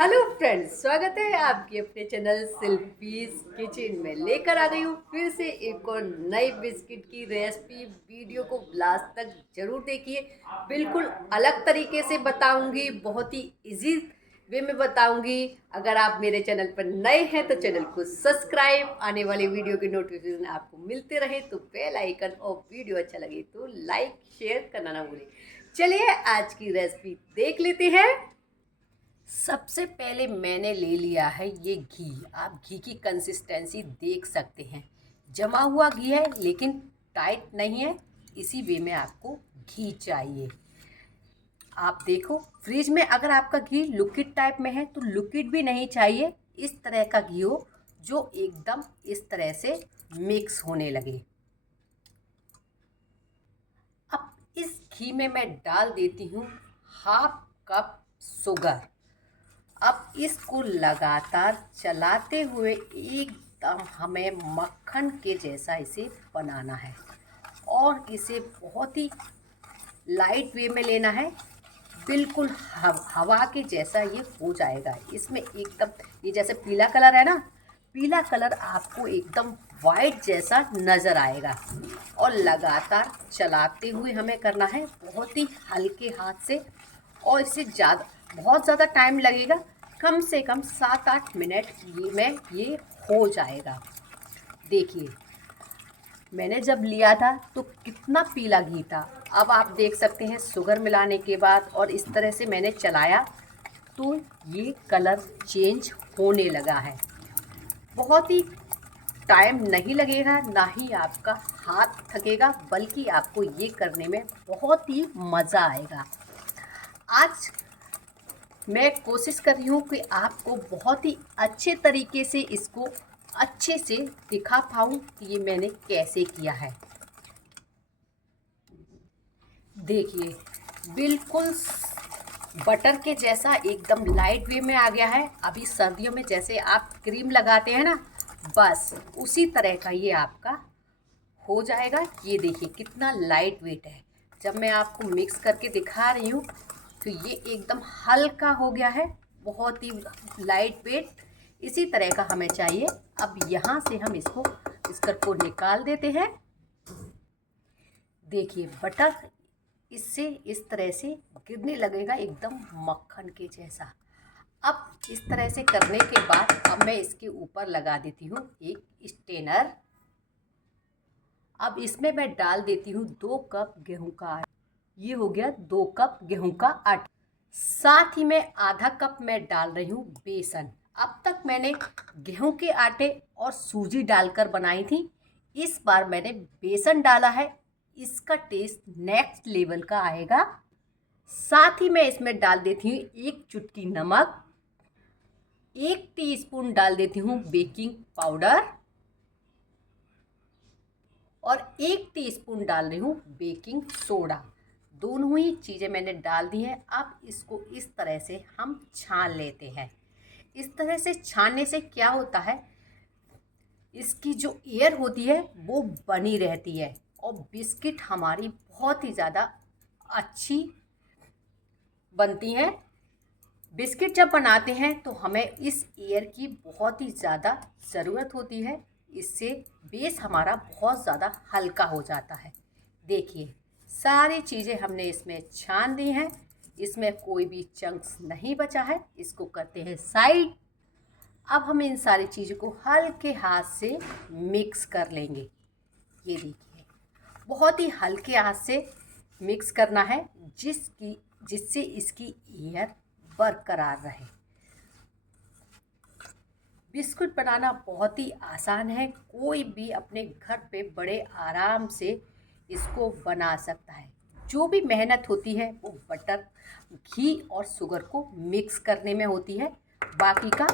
Hello friends, स्वागत है आपके अपने चैनल सिल्फीज किचन में। लेकर आ गई हूँ फिर से एक और नई बिस्किट की रेसिपी। वीडियो को लास्ट तक जरूर देखिए। बिल्कुल अलग तरीके से बताऊंगी, बहुत ही इजी वे में बताऊंगी। अगर आप मेरे चैनल पर नए हैं तो चैनल को सब्सक्राइब, आने वाले वीडियो के नोटिफिकेशन आपको मिलते रहे तो बेल आइकन, और वीडियो अच्छा लगे तो लाइक शेयर करना ना भूलें। चलिए आज की रेसिपी देख लेते हैं। सबसे पहले मैंने ले लिया है ये घी। आप घी की कंसिस्टेंसी देख सकते हैं, जमा हुआ घी है लेकिन टाइट नहीं है। इसी वे में आपको घी चाहिए। आप देखो, फ्रिज में अगर आपका घी लिक्विड टाइप में है तो लिक्विड भी नहीं चाहिए। इस तरह का घी हो जो एकदम इस तरह से मिक्स होने लगे। अब इस घी में मैं डाल देती हूँ हाफ कप शुगर। अब इसको लगातार चलाते हुए एकदम हमें मक्खन के जैसा इसे बनाना है, और इसे बहुत ही लाइट वे में लेना है। बिल्कुल हवा के जैसा ये हो जाएगा। इसमें एकदम ये जैसे पीला कलर है ना, पीला कलर आपको एकदम वाइट जैसा नज़र आएगा। और लगातार चलाते हुए हमें करना है, बहुत ही हल्के हाथ से। और इससे ज़्यादा बहुत ज़्यादा टाइम लगेगा, कम से कम 7-8 मिनट ये हो जाएगा। देखिए, मैंने जब लिया था तो कितना पीला घी था। अब आप देख सकते हैं शुगर मिलाने के बाद, और इस तरह से मैंने चलाया तो ये कलर चेंज होने लगा है। बहुत ही टाइम नहीं लगेगा, ना ही आपका हाथ थकेगा, बल्कि आपको ये करने में बहुत ही मज़ा आएगा। आज मैं कोशिश कर रही हूँ कि आपको बहुत ही अच्छे तरीके से इसको अच्छे से दिखा पाऊँ कि ये मैंने कैसे किया है। देखिए, बिल्कुल बटर के जैसा एकदम लाइट वे में आ गया है। अभी सर्दियों में जैसे आप क्रीम लगाते हैं ना, बस उसी तरह का ये आपका हो जाएगा। ये देखिए कितना लाइट वेट है। जब मैं आपको मिक्स करके दिखा रही हूँ तो ये एकदम हल्का हो गया है, बहुत ही लाइट वेट। इसी तरह का हमें चाहिए। अब यहाँ से हम इसको को निकाल देते हैं। देखिए, बटर इससे इस तरह से गिरने लगेगा एकदम मक्खन के जैसा। अब इस तरह से करने के बाद अब मैं इसके ऊपर लगा देती हूँ एक स्टेनर। अब इसमें मैं डाल देती हूँ 2 कप गेहूं का आटा। ये हो गया 2 कप गेहूं का आटा। साथ ही में आधा कप मैं डाल रही हूँ बेसन। अब तक मैंने गेहूं के आटे और सूजी डालकर बनाई थी। इस बार मैंने बेसन डाला है, इसका टेस्ट नेक्स्ट लेवल का आएगा। साथ ही मैं इसमें डाल देती हूँ 1 चुटकी नमक, 1 टीस्पून डाल देती हूँ बेकिंग पाउडर, और 1 टीस्पून डाल रही हूँ बेकिंग सोडा। दोनों ही चीज़ें मैंने डाल दी हैं। अब इसको इस तरह से हम छान लेते हैं। इस तरह से छानने से क्या होता है, इसकी जो एयर होती है वो बनी रहती है, और बिस्किट हमारी बहुत ही ज़्यादा अच्छी बनती हैं। बिस्किट जब बनाते हैं तो हमें इस एयर की बहुत ही ज़्यादा ज़रूरत होती है। इससे बेस हमारा बहुत ज़्यादा हल्का हो जाता है। देखिए, सारी चीज़ें हमने इसमें छान दी हैं। इसमें कोई भी चंक्स नहीं बचा है। इसको करते हैं साइड। अब हम इन सारी चीज़ों को हल्के हाथ से मिक्स कर लेंगे। ये देखिए, बहुत ही हल्के हाथ से मिक्स करना है, जिससे इसकी एयर बरकरार रहे। बिस्कुट बनाना बहुत ही आसान है। कोई भी अपने घर पे बड़े आराम से इसको बना सकता है। जो भी मेहनत होती है वो बटर, घी और शुगर को मिक्स करने में होती है। बाकी का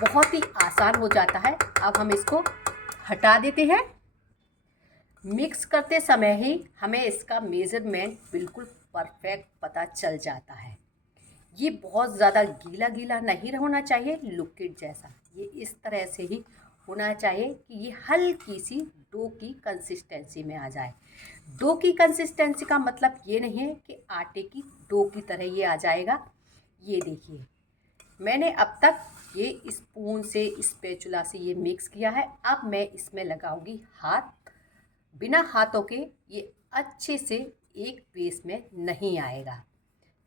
बहुत ही आसान हो जाता है। अब हम इसको हटा देते हैं। मिक्स करते समय ही हमें इसका मेज़रमेंट बिल्कुल परफेक्ट पता चल जाता है। ये बहुत ज़्यादा गीला गीला नहीं होना चाहिए, लिक्विड जैसा। ये इस तरह से ही होना चाहिए कि ये हल्की सी डो की कंसिस्टेंसी में आ जाए। डो की कंसिस्टेंसी का मतलब ये नहीं है कि आटे की डो की तरह ये आ जाएगा। ये देखिए, मैंने अब तक ये स्पून से, स्पैचुला से ये मिक्स किया है। अब मैं इसमें लगाऊंगी हाथ। बिना हाथों के ये अच्छे से एक पेस्ट में नहीं आएगा,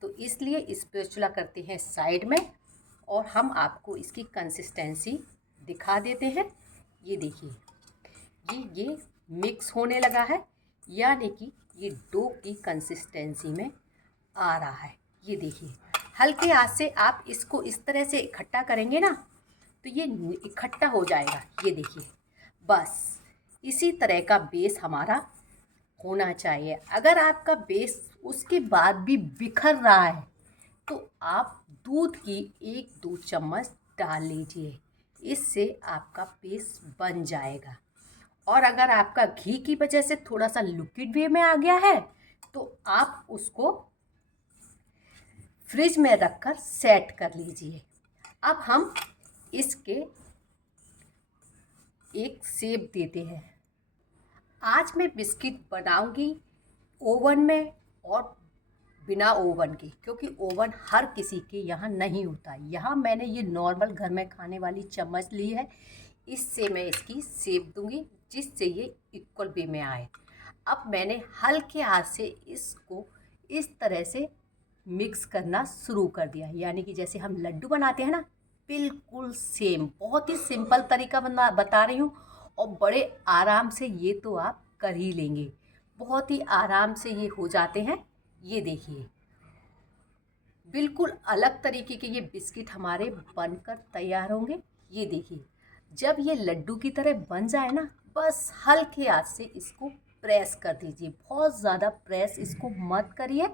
तो इसलिए स्पैचुला करते हैं साइड में और हम आपको इसकी कंसिस्टेंसी दिखा देते हैं। ये देखिए, ये मिक्स होने लगा है, यानी कि ये डो की कंसिस्टेंसी में आ रहा है। ये देखिए, हल्के हाथ से आप इसको इस तरह से इकट्ठा करेंगे ना तो ये इकट्ठा हो जाएगा। ये देखिए, बस इसी तरह का बेस हमारा होना चाहिए। अगर आपका बेस उसके बाद भी बिखर रहा है तो आप दूध की 1-2 चम्मच डाल लीजिए, इससे आपका बेस बन जाएगा। और अगर आपका घी की वजह से थोड़ा सा लिक्विड वे में आ गया है तो आप उसको फ्रिज में रखकर सेट कर लीजिए। अब हम इसके एक शेप देते हैं। आज मैं बिस्किट बनाऊंगी ओवन में और बिना ओवन के, क्योंकि ओवन हर किसी के यहाँ नहीं होता। यहाँ मैंने ये नॉर्मल घर में खाने वाली चम्मच ली है, इससे मैं इसकी शेप दूंगी जिससे ये इक्वल वे में आए। अब मैंने हल्के हाथ से इसको इस तरह से मिक्स करना शुरू कर दिया, यानी कि जैसे हम लड्डू बनाते हैं ना, बिल्कुल सेम। बहुत ही सिंपल तरीका बता रही हूँ और बड़े आराम से ये तो आप कर ही लेंगे। बहुत ही आराम से ये हो जाते हैं। ये देखिए, बिल्कुल अलग तरीके के ये बिस्किट हमारे बनकर तैयार होंगे। ये देखिए, जब ये लड्डू की तरह बन जाए ना, बस हल्के हाथ से इसको प्रेस कर दीजिए। बहुत ज़्यादा प्रेस इसको मत करिए।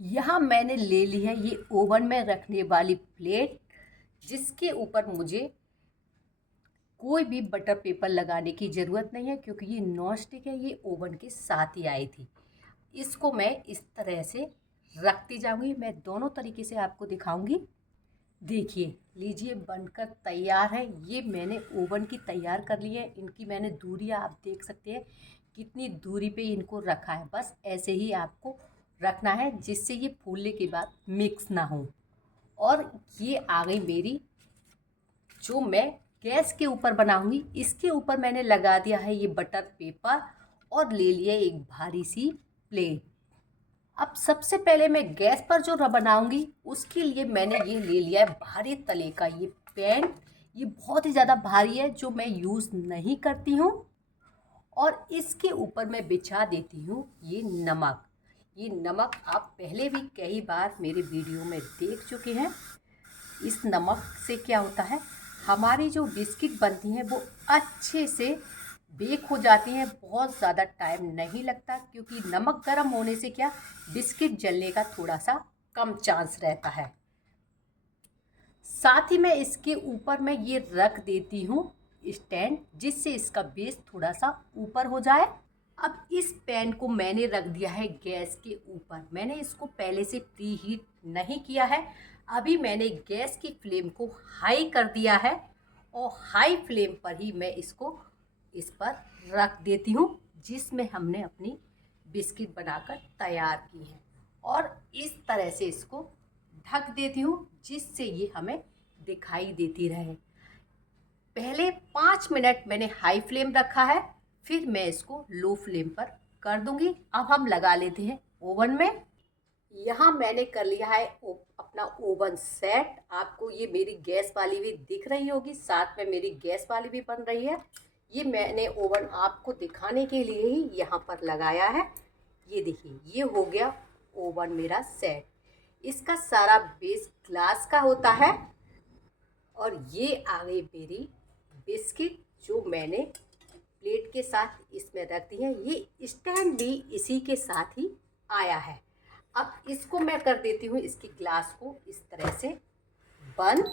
यहाँ मैंने ले ली है ये ओवन में रखने वाली प्लेट, जिसके ऊपर मुझे कोई भी बटर पेपर लगाने की ज़रूरत नहीं है, क्योंकि ये नॉन स्टिक है, ये ओवन के साथ ही आई थी। इसको मैं इस तरह से रखती जाऊंगी। मैं दोनों तरीके से आपको दिखाऊंगी। देखिए, लीजिए, बनकर तैयार है। ये मैंने ओवन की तैयार कर ली है। इनकी मैंने दूरियां आप देख सकते हैं कितनी दूरी पे इनको रखा है। बस ऐसे ही आपको रखना है जिससे ये फूलने के बाद मिक्स ना हो। और ये आ गई मेरी, जो मैं गैस के ऊपर बनाऊंगी, इसके ऊपर मैंने लगा दिया है ये बटर पेपर और ले लिया एक भारी सी प्लेट। अब सबसे पहले मैं गैस पर जो बनाऊंगी उसके लिए मैंने ये ले लिया है भारी तले का ये पैन। ये बहुत ही ज़्यादा भारी है, जो मैं यूज़ नहीं करती हूँ। और इसके ऊपर मैं बिछा देती हूँ ये नमक। ये नमक आप पहले भी कई बार मेरे वीडियो में देख चुके हैं। इस नमक से क्या होता है, हमारी जो बिस्किट बनती हैं वो अच्छे से बेक हो जाती हैं। बहुत ज़्यादा टाइम नहीं लगता, क्योंकि नमक गर्म होने से क्या, बिस्किट जलने का थोड़ा सा कम चांस रहता है। साथ ही मैं इसके ऊपर मैं ये रख देती हूँ स्टैंड, जिससे इसका बेस थोड़ा सा ऊपर हो जाए। अब इस पैन को मैंने रख दिया है गैस के ऊपर। मैंने इसको पहले से प्री हीट नहीं किया है। अभी मैंने गैस की फ्लेम को हाई कर दिया है और हाई फ्लेम पर ही मैं इसको इस पर रख देती हूँ, जिसमें हमने अपनी बिस्किट बनाकर तैयार की है। और इस तरह से इसको ढक देती हूँ, जिससे ये हमें दिखाई देती रहे। पहले 5 मिनट मैंने हाई फ्लेम रखा है, फिर मैं इसको लो फ्लेम पर कर दूंगी। अब हम लगा लेते हैं ओवन में। यहाँ मैंने कर लिया है अपना ओवन सेट। आपको ये मेरी गैस वाली भी दिख रही होगी, साथ में मेरी गैस वाली भी बन रही है। ये मैंने ओवन आपको दिखाने के लिए ही यहाँ पर लगाया है। ये देखिए, ये हो गया ओवन मेरा सेट। इसका सारा बेस ग्लास का होता है। और ये आ गई मेरी बिस्किट, जो मैंने प्लेट के साथ इसमें रख दी है। ये स्टैंड भी इसी के साथ ही आया है। अब इसको मैं कर देती हूँ, इसकी ग्लास को इस तरह से बंद।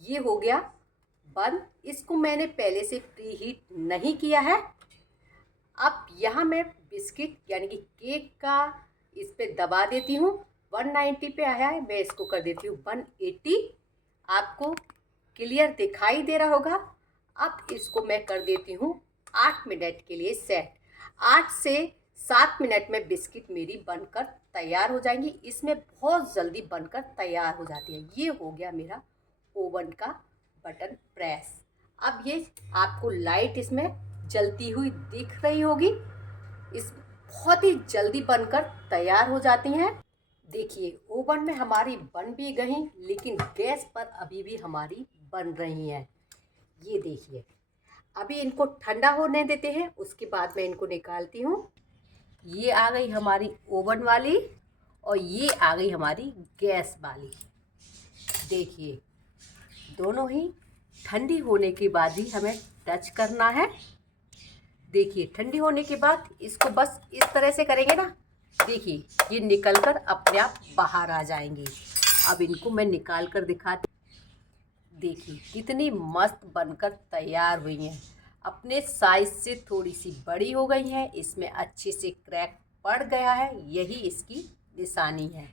ये हो गया बंद। इसको मैंने पहले से प्री हीट नहीं किया है। अब यहाँ मैं बिस्किट यानी कि केक का इस पे दबा देती हूँ। 190 पे आया है, मैं इसको कर देती हूँ 180। आपको क्लियर दिखाई दे रहा होगा। अब इसको मैं कर देती हूँ 8 मिनट के लिए सेट। 8 से 7 मिनट में बिस्किट मेरी बनकर तैयार हो जाएंगी। इसमें बहुत जल्दी बनकर तैयार हो जाती है। ये हो गया मेरा ओवन का बटन प्रेस। अब ये आपको लाइट इसमें जलती हुई दिख रही होगी। इस बहुत ही जल्दी बनकर तैयार हो जाती हैं। देखिए ओवन में हमारी बन भी गई, लेकिन गैस पर अभी भी हमारी बन रही हैं। ये देखिए, अभी इनको ठंडा होने देते हैं, उसके बाद मैं इनको निकालती हूँ। ये आ गई हमारी ओवन वाली और ये आ गई हमारी गैस वाली। देखिए दोनों ही ठंडी होने के बाद ही हमें टच करना है। देखिए ठंडी होने के बाद इसको बस इस तरह से करेंगे ना, देखिए ये निकलकर अपने आप बाहर आ जाएंगी। अब इनको मैं निकाल कर दिखाती। देखिए कितनी मस्त बनकर तैयार हुई हैं। अपने साइज से थोड़ी सी बड़ी हो गई हैं। इसमें अच्छे से क्रैक पड़ गया है, यही इसकी निशानी है।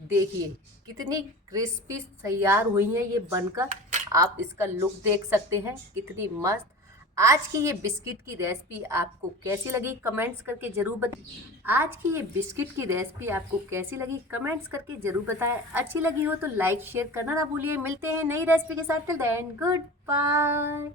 देखिए कितनी क्रिस्पी तैयार हुई हैं ये बनकर। आप इसका लुक देख सकते हैं कितनी मस्त। आज की ये बिस्किट की रेसिपी आपको कैसी लगी कमेंट्स करके ज़रूर आज की ये बिस्किट की रेसिपी आपको कैसी लगी कमेंट्स करके ज़रूर बताएं। अच्छी लगी हो तो लाइक शेयर करना ना भूलिए। मिलते हैं नई रेसिपी के साथ। Till then good bye.